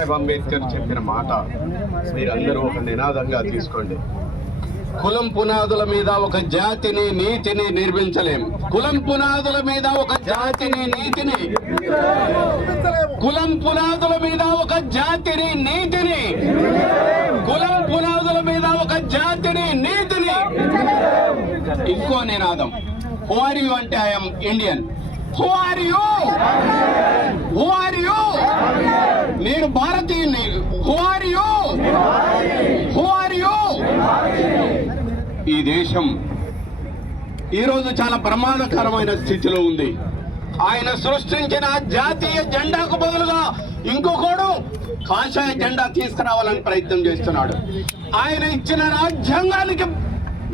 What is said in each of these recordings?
బాబాసాహెబ్ అంబేద్కర్ చెప్పిన మాట మీరందరూ ఒక నినాదంగా తీసుకోండి. కులం పునాదుల మీద ఒక జాతిని నీతిని నిర్మించలేం. కులం పునాదుల మీద ఒక జాతిని నీతిని కులం పునాదుల మీద ఒక జాతిని నీతిని కులం పునాదుల మీద ఒక జాతిని నీతిని ఇంకో నినాదం. హూ ఆర్ యు అంటే I'm Indian who are you who are you నేను భారతీయుని హూ ఆర్ హూ ఆర్ ఈ దేశం ఈరోజు చాలా ప్రమాదకరమైన స్థితిలో ఉంది. ఆయన సృష్టించిన జాతీయ జెండాకు బదులుగా ఇంకొకడు కాషాయ జెండా తీసుకురావాలని ప్రయత్నం చేస్తున్నాడు. ఆయన ఇచ్చిన రాజ్యాంగానికి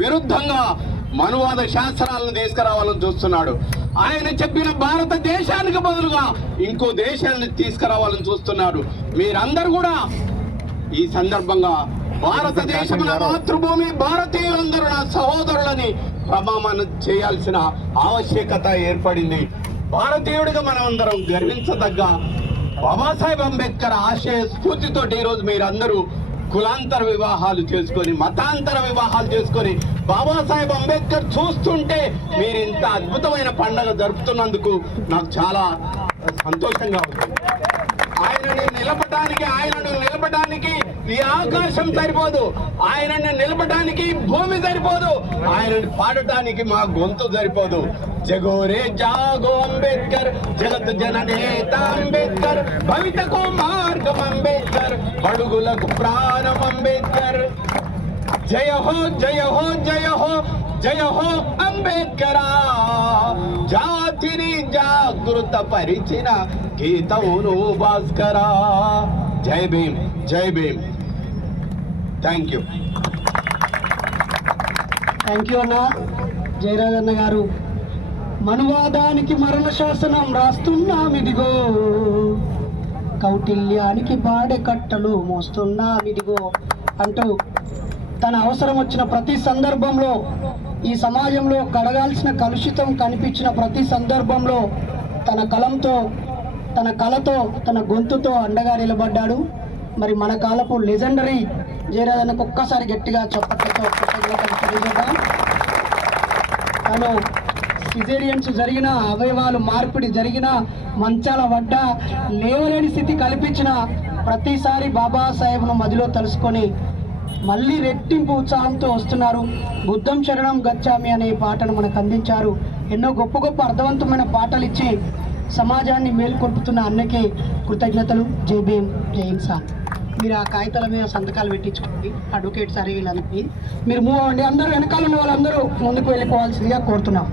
విరుద్ధంగా మనువాద శాస్త్రాలను తీసుకురావాలని చూస్తున్నాడు. ఆయన చెప్పిన భారతదేశానికి బదులుగా ఇంకో దేశాన్ని తీసుకురావాలని చూస్తున్నాడు. మీరందరూ కూడా ఈ సందర్భంగా భారతదేశం నా మాతృభూమి భారతీయులందరూ నా సహోదరులని ప్రమాణం చేయాల్సిన ఆవశ్యకత ఏర్పడింది. భారతీయుడిగా మనం అందరం గర్వించదగ్గ బాబాసాహెబ్ అంబేద్కర్ ఆశయ స్ఫూర్తితోటి ఈరోజు మీరందరూ కులాంతర వివాహాలు చేసుకొని మతాంతర వివాహాలు చేసుకొని బాబాసాహెబ్ అంబేద్కర్ చూస్తుంటే మీరు ఇంత అద్భుతమైన పండగ జరుపుతున్నందుకు నాకు చాలా సంతోషంగా ఉంది. ఆయనని నిలపడానికి ఆయనను నిలపడానికి ఈ ఆకాశం సరిపోదు. ఆయనను నిలపడానికి భూమి సరిపోదు. ఆయనను పాడటానికి మా గొంతు సరిపోదు. జగోరే జాగో అంబేద్కర్ జగత్ జననేత అంబేద్కర్ భవితకు మార్గం అంబేద్కర్ అడుగులకు ప్రాణం అంబేద్కర్. జయ హో జయ హో జయ హో జయ హో అంబేద్కరా జాతిని జాగృత పరిచిన గీతమును భాస్కరా Jai Bhim Jai Bhim thank you thank you అన్న. జయరాజన్న గారు మనువాదానికి మరణ శాసనం రాస్తున్నామిదిగో కౌటిల్యానికి బాడె కట్టలు మోస్తున్నామిదిగో అంటూ తన అవసరం వచ్చిన ప్రతి సందర్భంలో ఈ సమాజంలో కడగాల్సిన కలుషితం కనిపించిన ప్రతి సందర్భంలో తన కలంతో తన కళతో తన గొంతుతో అండగా నిలబడ్డాడు. మరి మన కాలపు లెజెండరీ జయరాజన్కు ఒక్కసారి గట్టిగా చెప్పట్లతో తెలియజేద్దాం. తను సిజేరియన్స్ జరిగిన అవయవాలు మార్పిడి జరిగిన మంచాల వడ్డ లేవలేని స్థితి కల్పించిన ప్రతిసారి బాబాసాహెబ్ను మదిలో తలుసుకొని మళ్ళీ రెట్టింపు ఉత్సాహంతో వస్తున్నారు. బుద్ధం శరణం గచ్చామి అనే పాటను మనకు అందించారు. ఎన్నో గొప్ప గొప్ప అర్థవంతమైన పాటలు ఇచ్చి సమాజాన్ని మేల్కొల్పుతున్న అన్నకి కృతజ్ఞతలు. జై భీమ్ జై ఇన్సాన్. మీరు ఆ కాగితాల మీద సంతకాలు పెట్టించుకోండి. అడ్వకేట్ సరే వీళ్ళని మీరు మూవ్ అవ్వండి. అందరూ వెనకాల ఉన్న వాళ్ళందరూ ముందుకు వెళ్ళిపోవాల్సిందిగా కోరుతున్నాం.